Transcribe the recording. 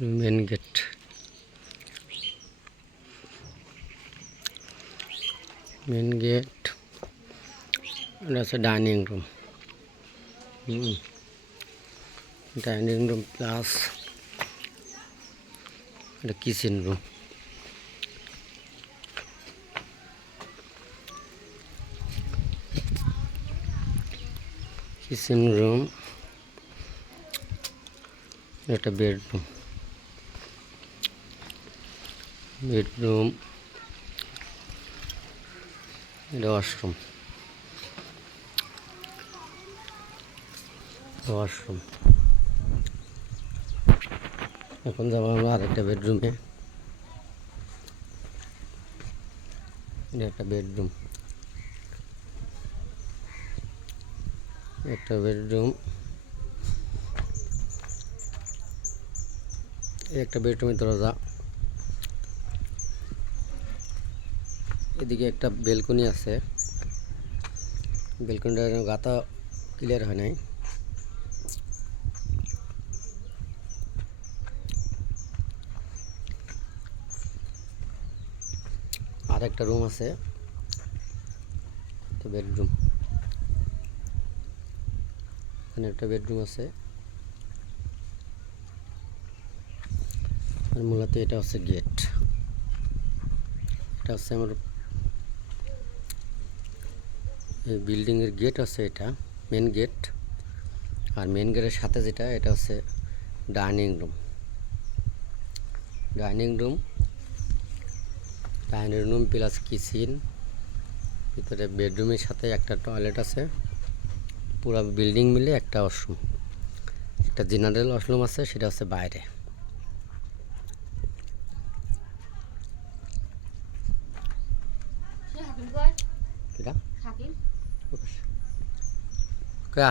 Main gate, main gate. এটা হচ্ছে dining room. Dining room plus এটা কিচেন রুম। কিচেন রুম, এটা bedroom. Bedroom, এটা ওয়াশরুম। ওয়াশরুম। এখন যাবো আমরা আরেকটা বেডরুমে। এটা একটা বেডরুম, একটা বেডরুম, একটা বেডরুমের দরজা। এদিকে একটা বেলকনি আছে, বেলকনিটা গাতা ক্লিয়ার হয় নাই। আর একটা রুম আছে, বেডরুম। এখানে একটা বেডরুম আছে। আর মূলত এটা হচ্ছে গেট। এটা হচ্ছে আমার এই বিল্ডিংয়ের গেট আছে, এটা মেন গেট। আর মেন গেটের সাথে যেটা, এটা হচ্ছে dining room. Dining room, dining room plus kitchen. ভিতরে বেডরুমের সাথে একটা টয়লেট আছে। পুরো বিল্ডিং মিলে একটা ওয়াশরুম। একটা জেনারেল ওয়াশরুম আছে, সেটা হচ্ছে বাইরে। এটা কা